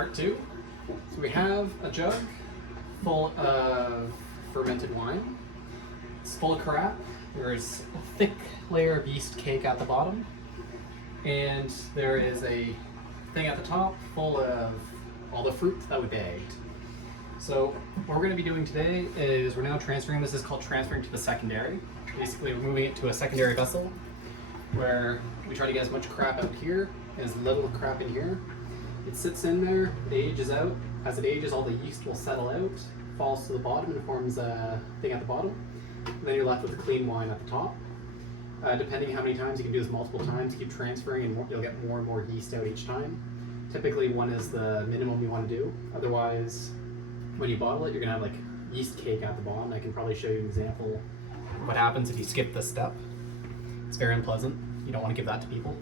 part two. So we have a jug full of fermented wine. It's full of crap. There's a thick layer of yeast cake at the bottom, and there is a thing at the top full of all the fruit that we bagged. So what we're going to be doing today is we're now transferring, this is called transferring to the secondary. Basically we're moving it to a secondary vessel where we try to get as much crap out here as little crap in here. It sits in there, it ages out. As it ages, all the yeast will settle out, falls to the bottom and forms a thing at the bottom. And then you're left with clean wine at the top. Depending how many times, you can do this multiple times, keep transferring and you'll get more and more yeast out each time. Typically one is the minimum you want to do. Otherwise, when you bottle it, you're gonna have like yeast cake at the bottom. I can probably show you an example of what happens if you skip this step. It's very unpleasant. You don't want to give that to people.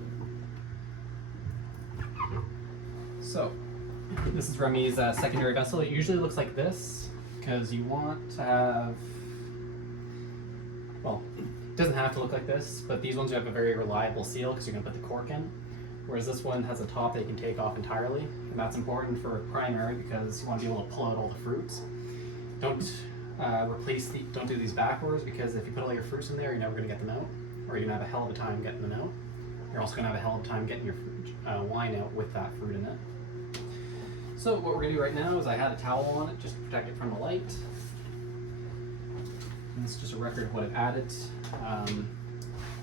So, this is Remy's secondary vessel. It usually looks like this because you want to have, well, it doesn't have to look like this, but these ones have a very reliable seal because you're going to put the cork in. Whereas this one has a top that you can take off entirely, and that's important for primary because you want to be able to pull out all the fruits. Don't don't do these backwards, because if you put all your fruits in there, you're never going to get them out, or you're going to have a hell of a time getting them out. You're also going to have a hell of a time getting your wine out with that fruit in it. So what we're going to do right now is I had a towel on it just to protect it from the light. And this is just a record of what I've added.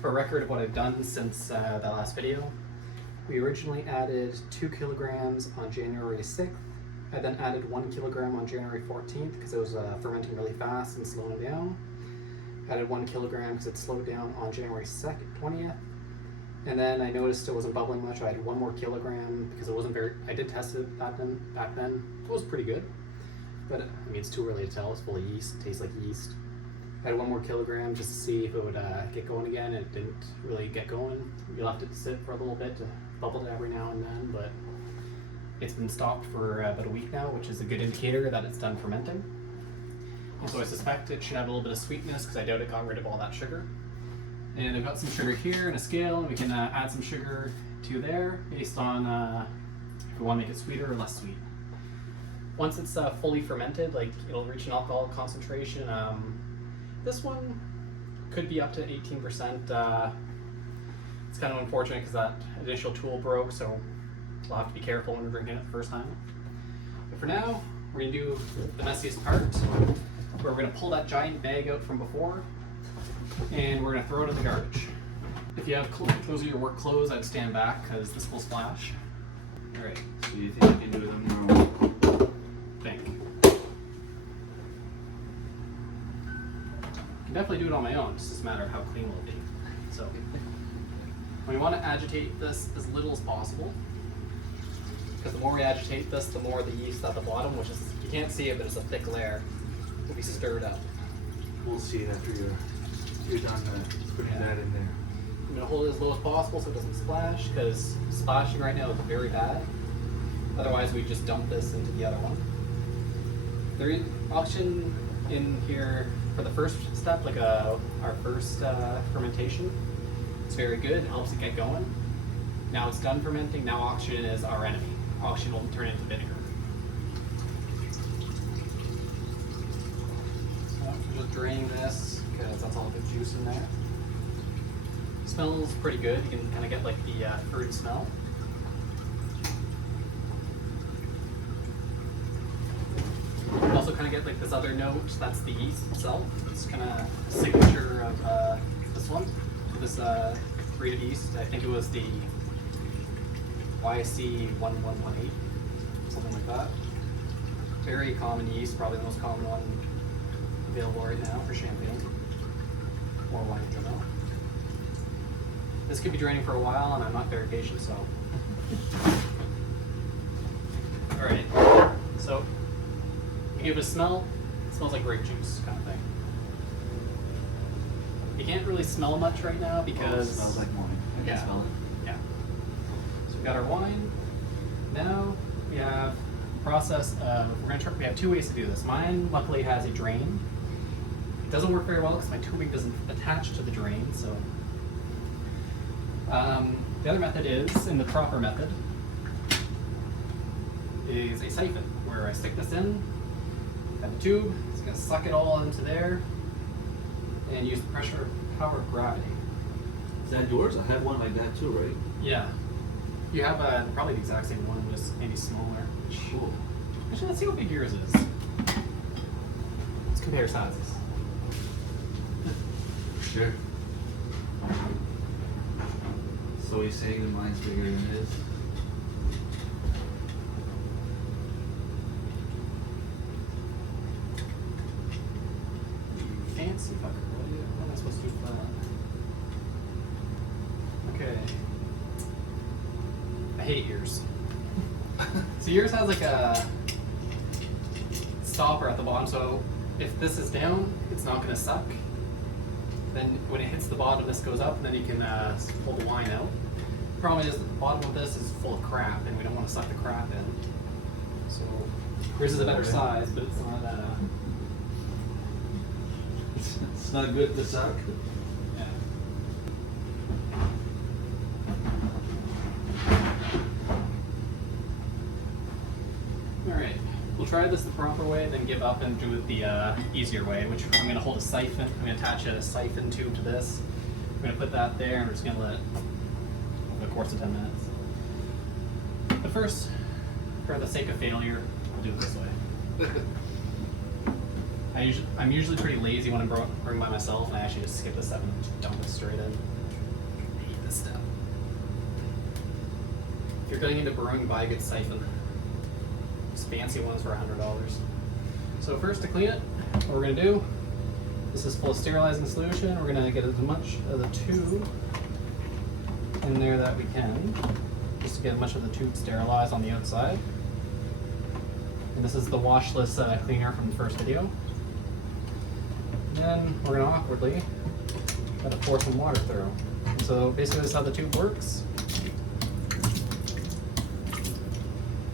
For a record of what I've done since that last video. We originally added 2 kilograms on January 6th. I then added 1 kilogram on January 14th because it was fermenting really fast and slowing down. Added 1 kilogram because it slowed down on January 20th. And then I noticed it wasn't bubbling much. I had 1 more kilogram because it wasn't very, I did test it back then. It was pretty good. But I mean, it's too early to tell. It's full of yeast, it tastes like yeast. I had 1 more kilogram just to see if it would get going again. It didn't really get going. We left it to sit for a little bit to bubble it every now and then, but it's been stopped for about a week now, which is a good indicator that it's done fermenting. And so I suspect it should have a little bit of sweetness because I doubt it got rid of all that sugar. And I've got some sugar here and a scale, and we can add some sugar to there based on if we want to make it sweeter or less sweet. Once it's fully fermented, like it'll reach an alcohol concentration. This one could be up to 18%. It's kind of unfortunate because that initial tool broke, so we'll have to be careful when we're drinking it the first time. But for now, we're going to do the messiest part, where we're going to pull that giant bag out from before, and we're going to throw it in the garbage. If you have those are your work clothes, I'd stand back because this will splash. All right. So you think you can do them now? Think. I can definitely do it on my own. It's just a matter of how clean will it be. So, we want to agitate this as little as possible, because the more we agitate this, the more the yeast at the bottom, which is, you can't see it, but it's a thick layer, will be stirred up. We'll see it after you're done putting that in there. I'm going to hold it as low as possible so it doesn't splash, because splashing right now is very bad. Otherwise, we just dump this into the other one. There is oxygen in here for the first step, like our first fermentation. It's very good, it helps it get going. Now it's done fermenting, now oxygen is our enemy. Oxygen will turn into vinegar. So I'm just draining this because that's all the juice in there. It smells pretty good, you can kind of get like the fruit smell. You also kind of get like this other note, that's the yeast itself. It's kind of signature of this one. This breed of yeast, I think it was the YC 1118, something like that. Very common yeast, probably the most common one available right now for champagne or wine in general. This could be draining for a while, and I'm not very patient, so. Alright, so you give it a smell, it smells like grape juice kind of thing. You can't really smell much right now because it smells like wine. I can smell it. Yeah. So we've got our wine. Now we have the process of, we have 2 ways to do this. Mine luckily has a drain. It doesn't work very well because my tubing doesn't attach to the drain, so. The other method is, in the proper method, is a siphon, where I stick this in, have the tube, it's going to suck it all into there, and use the pressure power of gravity. Is that yours? I had one like that too, right? Yeah. You have probably the exact same one, just maybe smaller. Cool. Actually, let's see how big yours is. Let's compare sizes. Sure. So he's saying that mine's bigger than his? Fancy fucker. What am I supposed to do with that? Okay. I hate yours. So yours has like a stopper at the bottom, so if this is down, it's not going to suck. Then when it hits the bottom, this goes up, and then you can pull the wine out. The problem is the bottom of this is full of crap, and we don't want to suck the crap in. So yours is a better size, but it's not. It's not good to suck. Yeah. All right, we'll try this the proper way, then give up and do it the easier way, which I'm going to hold a siphon. I'm going to attach a siphon tube to this. I'm going to put that there, and we're just going to let it over the course of 10 minutes. But first, for the sake of failure, we'll do it this way. I'm usually pretty lazy when I'm brewing by myself, and I actually just skip the step and dump it straight in. I hate this step. If you're getting into brewing, buy a good siphon. These fancy ones for $100. So first, to clean it, what we're going to do, this is full of sterilizing solution. We're going to get as much of the tube in there that we can, just to get as much of the tube sterilized on the outside. And this is the washless cleaner from the first video. Then we're going to awkwardly try to pour some water through. And so basically this is how the tube works.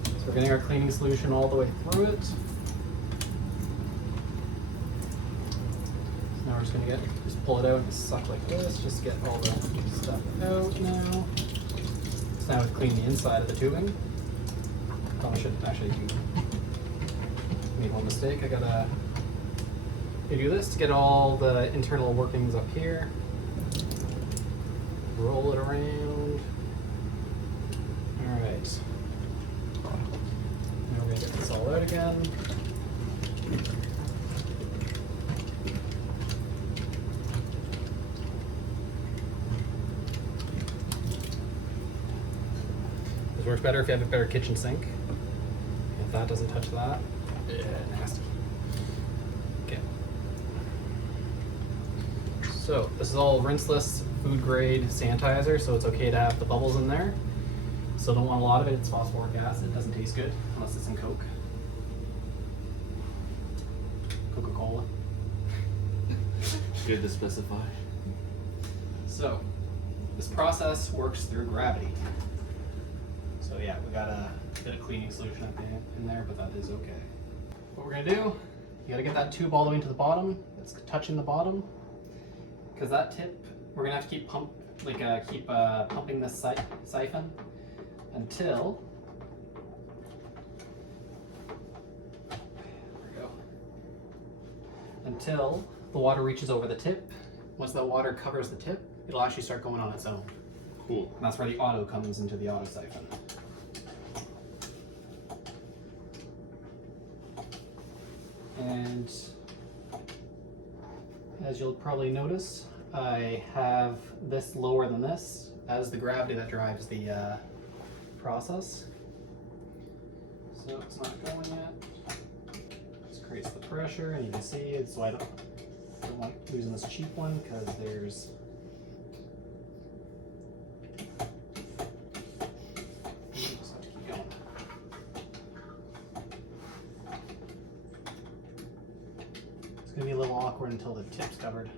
So we're getting our cleaning solution all the way through it. So now we're just going to just pull it out and suck like this, just to get all the stuff out now. So now we've cleaned the inside of the tubing. Probably should actually made one mistake. I gotta do this to get all the internal workings up here. Roll it around. Alright. Now we're gonna get this all out again. This works better if you have a better kitchen sink. If that doesn't touch that, nasty. Okay. So this is all rinseless food grade sanitizer, so it's okay to have the bubbles in there. Still don't want a lot of it. It's phosphoric acid. It doesn't taste good unless it's in Coke. Coca-Cola. Good to specify. So this process works through gravity. So yeah, we got a bit of cleaning solution in there, but that is okay. What we're gonna do, you gotta get that tube all the way to the bottom. It's touching the bottom, because that tip, we're gonna have to keep pumping this siphon until, there we go, until the water reaches over the tip. Once the water covers the tip, it'll actually start going on its own. cool. And that's where the auto comes into the auto siphon. And as you'll probably notice, I have this lower than this. That is the gravity that drives the process. So it's not going yet. Just creates the pressure, and you can see it's why I don't like using this cheap one, because there's just have to keep going. It's gonna be a little awkward until the tip's covered.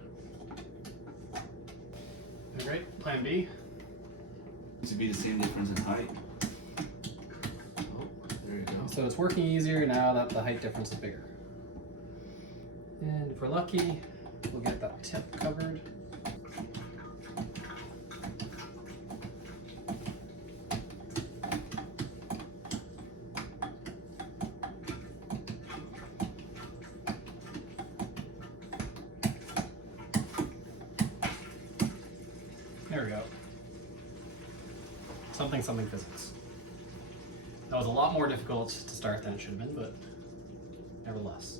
Alright, plan B. Needs to be the same difference in height. Oh, there you go. So it's working easier now that the height difference is bigger. And if we're lucky, we'll get that tip covered. something physics. That was a lot more difficult to start than it should have been, but nevertheless.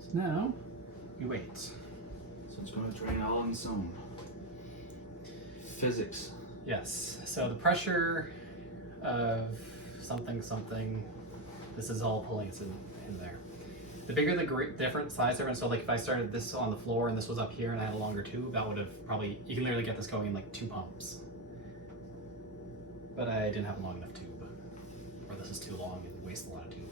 So now, you wait. So it's going to drain all on its own. Physics. Yes, so the pressure of something, this is all pulling us in there. The bigger the different size difference, so like if I started this on the floor and this was up here and I had a longer tube, that would have probably, you can literally get this going in like 2 pumps. But I didn't have a long enough tube, or this is too long and wastes a lot of tube.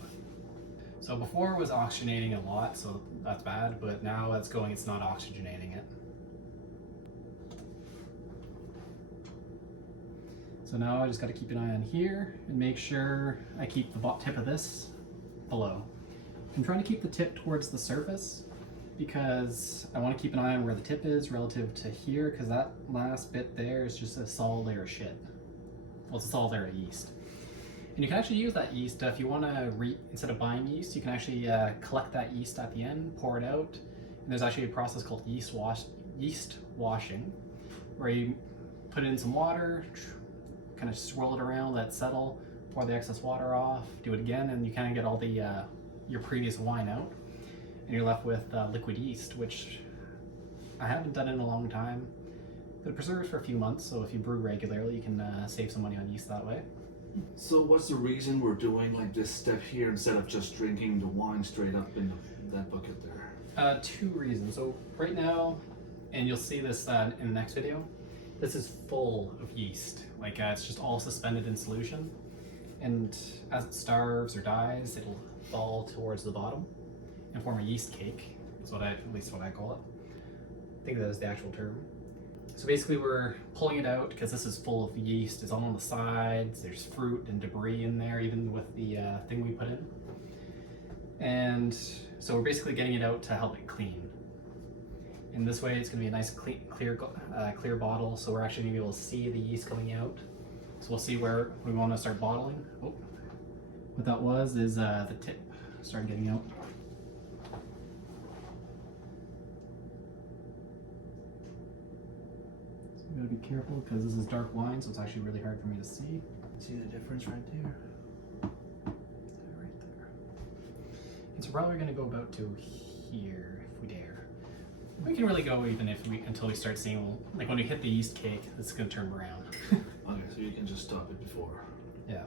So before it was oxygenating a lot, so that's bad, but now it's going, it's not oxygenating it. So now I just got to keep an eye on here and make sure I keep the tip of this below. I'm trying to keep the tip towards the surface because I want to keep an eye on where the tip is relative to here, because that last bit there is just a solid layer of shit. Well, it's a solid layer of yeast. And you can actually use that yeast if you want to, instead of buying yeast, you can actually collect that yeast at the end, pour it out, and there's actually a process called yeast washing, where you put in some water, kind of swirl it around, let it settle, pour the excess water off, do it again, and you kind of get all the your previous wine out, and you're left with liquid yeast, which I haven't done in a long time. But it preserves for a few months, so if you brew regularly, you can save some money on yeast that way. So what's the reason we're doing like this step here instead of just drinking the wine straight up in that bucket there? 2 reasons. So right now, and you'll see this in the next video, this is full of yeast. Like it's just all suspended in solution, and as it starves or dies, it'll fall towards the bottom and form a yeast cake. Is at least what I call it. I think that is the actual term. So basically we're pulling it out because this is full of yeast. It's all on the sides. There's fruit and debris in there, even with the thing we put in. And so we're basically getting it out to help it clean. In this way, it's going to be a nice clear bottle. So we're actually going to be able to see the yeast coming out. So we'll see where we want to start bottling. Oh, what that was is the tip started getting out. You gotta be careful because this is dark wine, so it's actually really hard for me to see. See the difference right there? Right there. It's probably gonna go about to here if we dare. We can really go even if until we start seeing, like when we hit the yeast cake, it's gonna turn around. Okay, so you can just stop it before. Yeah.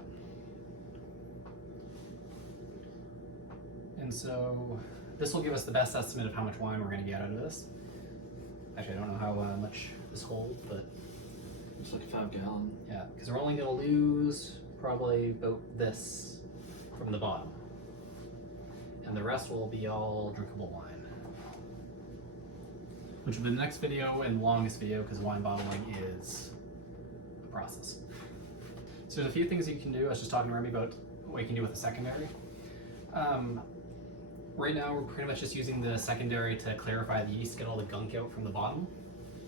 And so this will give us the best estimate of how much wine we're gonna get out of this. Actually, I don't know how much this holds, but it's like a 5-gallon. Yeah, because we're only going to lose probably about this from the bottom, and the rest will be all drinkable wine, which will be the next video and longest video because wine bottling is a process. So there's a few things you can do. I was just talking to Remy about what you can do with a secondary. Right now, we're pretty much just using the secondary to clarify the yeast, get all the gunk out from the bottom.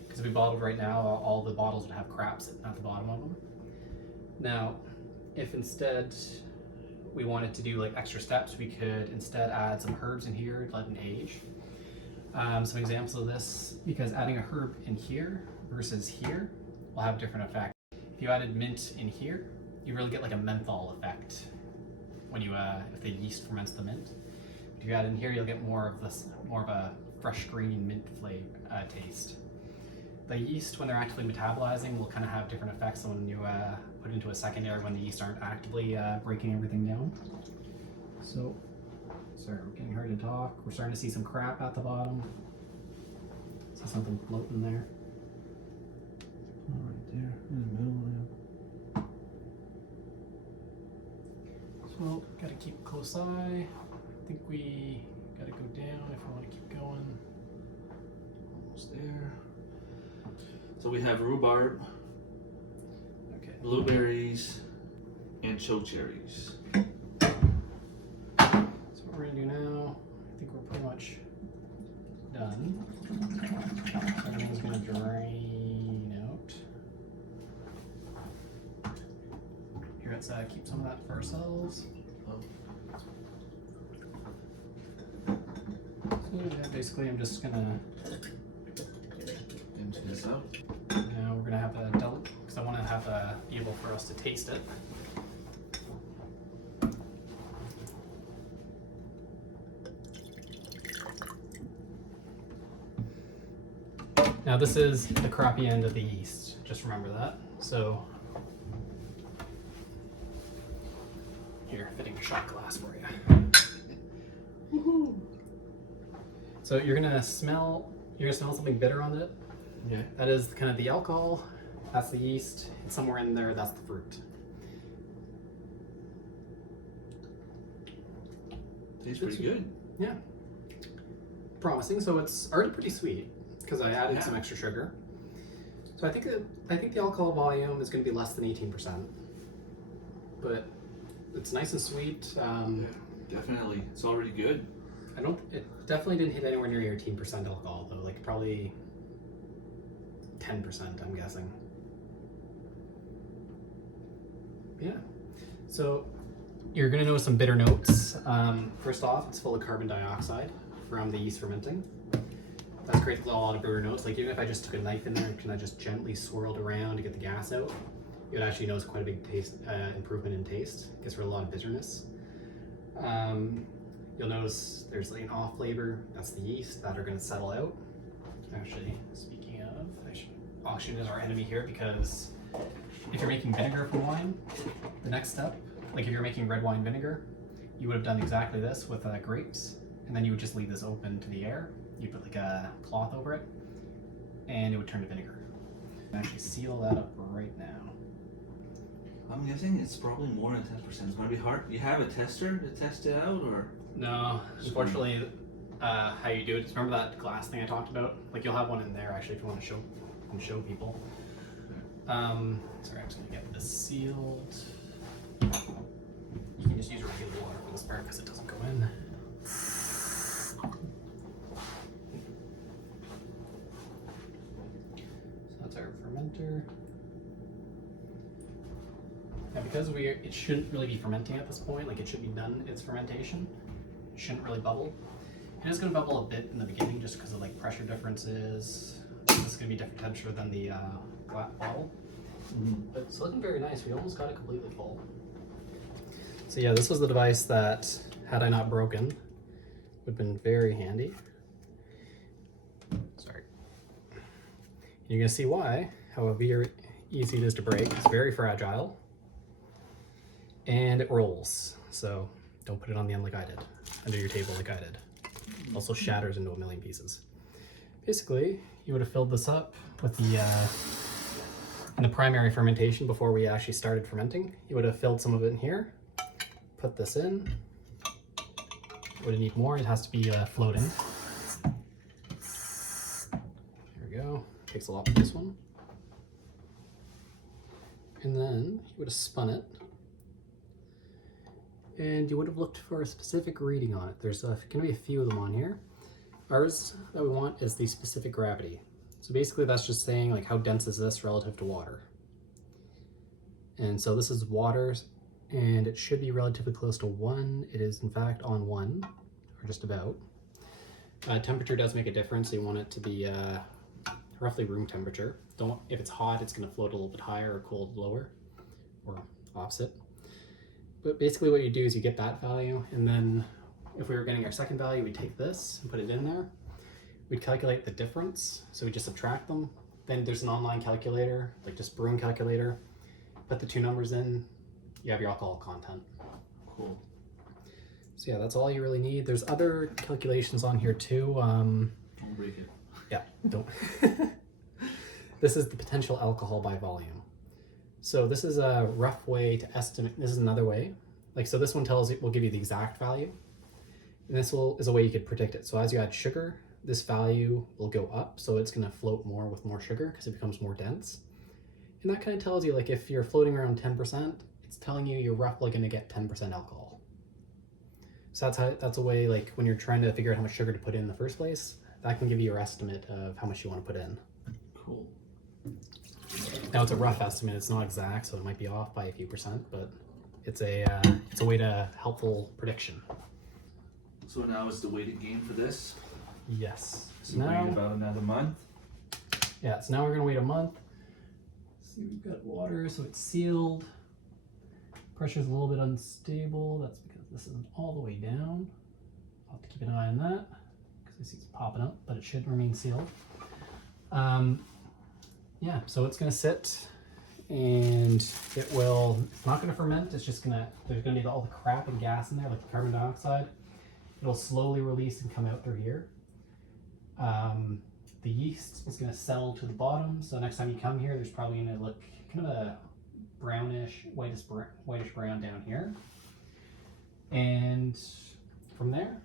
Because if we bottled right now, all the bottles would have crap sitting at the bottom of them. Now, if instead we wanted to do like extra steps, we could instead add some herbs in here, let them age. Some examples of this, because adding a herb in here versus here will have a different effect. If you added mint in here, you really get like a menthol effect when you if the yeast ferments the mint. If you add in here, you'll get more of a fresh green mint flavor taste. The yeast, when they're actively metabolizing, will kind of have different effects than when you put into a secondary when the yeast aren't actively breaking everything down. So, sorry, we're getting hard to talk. We're starting to see some crap at the bottom. See something floating there. Oh, right there, in the middle, yeah. So, gotta keep a close eye. I think we gotta go down if we want to keep going. Almost there. So we have rhubarb, Okay. blueberries, and chokecherries. So what we're gonna do now, I think we're pretty much done. So everything's gonna drain out. Here, let's keep some of that for ourselves. So yeah, basically I'm just gonna Into this out. Now we're gonna have a double, because I want to have be able for us to taste it. Now this is the crappy end of the yeast, just remember that. So, here, fitting a shot glass for you. Woohoo! So you're gonna smell something bitter on it. Yeah. That is kind of the alcohol, that's the yeast, and somewhere in there, that's the fruit. Tastes pretty good. Yeah. Promising, so it's already pretty sweet, because I added some extra sugar. So I think the alcohol volume is going to be less than 18%, but it's nice and sweet. Yeah, definitely, it's already good. It definitely didn't hit anywhere near 18% alcohol though, like probably 10%, I'm guessing. Yeah. So you're going to notice some bitter notes. First off, it's full of carbon dioxide from the yeast fermenting. That's creates a lot of bitter notes. Like even if I just took a knife in there and kind of just gently swirled around to get the gas out, you'd actually notice quite a big taste improvement in taste. Gets rid of a lot of bitterness. You'll notice there's like an off flavor. That's the yeast that are going to settle out. Actually, speaking of, oxygen is our enemy here, because if you're making vinegar from wine, the next step, like if you're making red wine vinegar, you would have done exactly this with grapes, and then you would just leave this open to the air. You put like a cloth over it, and it would turn to vinegar. Actually seal that up right now. I'm guessing it's probably more than 10%. It's going to be hard. You have a tester to test it out, or? No, unfortunately, how you do it is, remember that glass thing I talked about? Like you'll have one in there actually if you want to show people. Sorry, I'm just going to get this sealed. You can just use regular water for this part because it doesn't go in. Our fermenter. Now because it shouldn't really be fermenting at this point, like it should be done its fermentation. It shouldn't really bubble. It is going to bubble a bit in the beginning just because of like pressure differences. This is going to be different temperature than the bottle. But it's looking very nice. We almost got it completely full. So yeah, this was the device that, had I not broken, would have been very handy. Sorry. You're gonna see why, how very easy it is to break. It's very fragile, and it rolls. So don't put it on the end like I did, under your table like I did. Also shatters into a million pieces. Basically, you would have filled this up with in the primary fermentation before we actually started fermenting. You would have filled some of it in here, put this in. Would it need more? It has to be floating. There we go. Takes a lot for this one. And then you would have spun it. And you would have looked for a specific reading on it. There's going to be a few of them on here. Ours that we want is the specific gravity. So basically that's just saying like how dense is this relative to water. And so this is water, and it should be relatively close to 1. It is in fact on 1, or just about. Temperature does make a difference, so you want it to be roughly room temperature. If it's hot, it's going to float a little bit higher, or cold lower, or opposite. But basically what you do is you get that value, and then if we were getting our second value, we take this and put it in there. We'd calculate the difference, so we just subtract them. Then there's an online calculator, like just brewing calculator. Put the two numbers in, you have your alcohol content. Cool. So yeah, that's all you really need. There's other calculations on here too. Don't break it. Yeah, don't. This is the potential alcohol by volume. So this is a rough way to estimate. This is another way. Like, so this one will give you the exact value. And this is a way you could predict it. So as you add sugar, this value will go up. So it's going to float more with more sugar because it becomes more dense. And that kind of tells you, like, if you're floating around 10%, it's telling you you're roughly going to get 10% alcohol. So that's a way, like, when you're trying to figure out how much sugar to put in the first place, that can give you your estimate of how much you want to put in. Cool. Now it's a rough estimate, it's not exact, so it might be off by a few percent, but it's a way to helpful prediction. So now is the waiting game for this? Yes. So wait about another month. Yeah, so now we're gonna wait a month. See, we've got water, so it's sealed. Pressure's a little bit unstable. That's because this isn't all the way down. I'll have to keep an eye on that because I see it's popping up, but it should remain sealed. Yeah, so it's gonna sit and it's not gonna ferment, it's just there's gonna be all the crap and gas in there, like the carbon dioxide. It'll slowly release and come out through here. The yeast is gonna settle to the bottom, so next time you come here, there's probably gonna look kind of a brownish, whitish brown down here. And from there,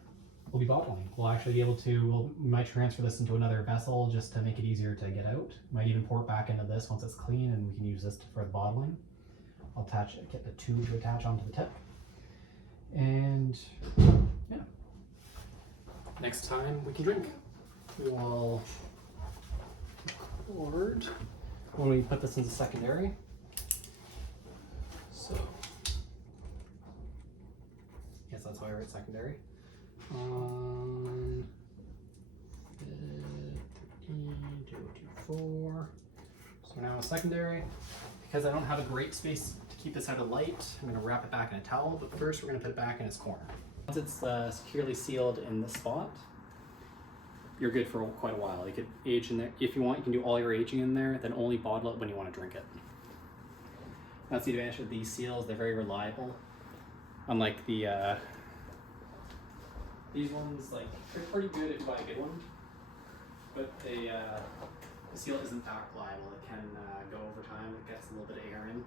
we'll be bottling. We'll actually be able to, we might transfer this into another vessel just to make it easier to get out. Might even pour it back into this once it's clean, and we can use this for the bottling. I'll get the tube to attach onto the tip. And yeah, next time we can drink. We will record when we put this into secondary. So, yes, that's why I wrote secondary. 13.204. So now a secondary. Because I don't have a great space to keep this out of light, I'm going to wrap it back in a towel, but first we're going to put it back in its corner. Once it's securely sealed in this spot, you're good for quite a while. You could age in there. If you want, you can do all your aging in there, then only bottle it when you want to drink it. That's the advantage of these seals. They're very reliable. Unlike the these ones, like, they're pretty good if you buy a good one, but the seal isn't that reliable. It can go over time. It gets a little bit of air in.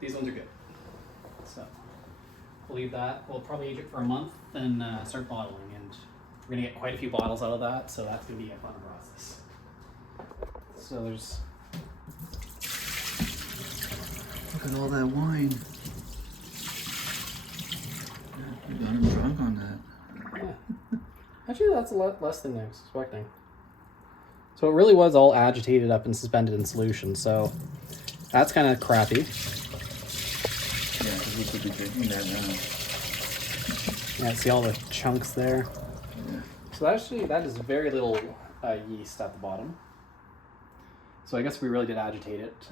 These ones are good. So we'll leave that. We'll probably age it for a month, then start bottling, and we're gonna get quite a few bottles out of that. So that's gonna be a fun process. So there's. Look at all that wine. You got him drunk on that. Yeah. Actually, that's a lot less than I was expecting. So it really was all agitated up and suspended in solution, so that's kind of crappy. Yeah, because we could be drinking that now. Yeah, see all the chunks there? Yeah. So actually, that is very little yeast at the bottom. So I guess we really did agitate it.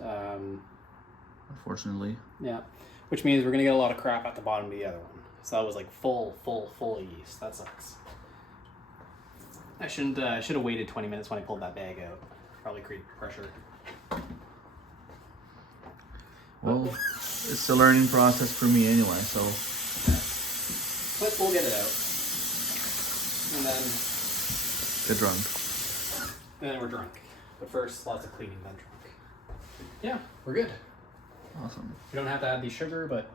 Unfortunately. Yeah, which means we're going to get a lot of crap at the bottom of the other one. So that was like full of yeast. That sucks. I should have waited 20 minutes when I pulled that bag out. Probably created pressure. Well, it's a learning process for me anyway, so. Yeah. But we'll get it out. And then. Get drunk. And then we're drunk. But first, lots of cleaning, then drunk. Yeah, we're good. Awesome. You don't have to add the sugar, but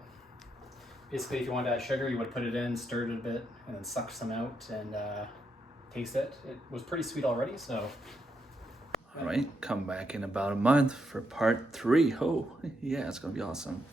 basically if you wanted to add sugar, you would put it in, stirred it a bit, and then sucked some out and taste it. It was pretty sweet already, so. All right, come back in about a month for part 3. Oh, yeah, it's gonna be awesome.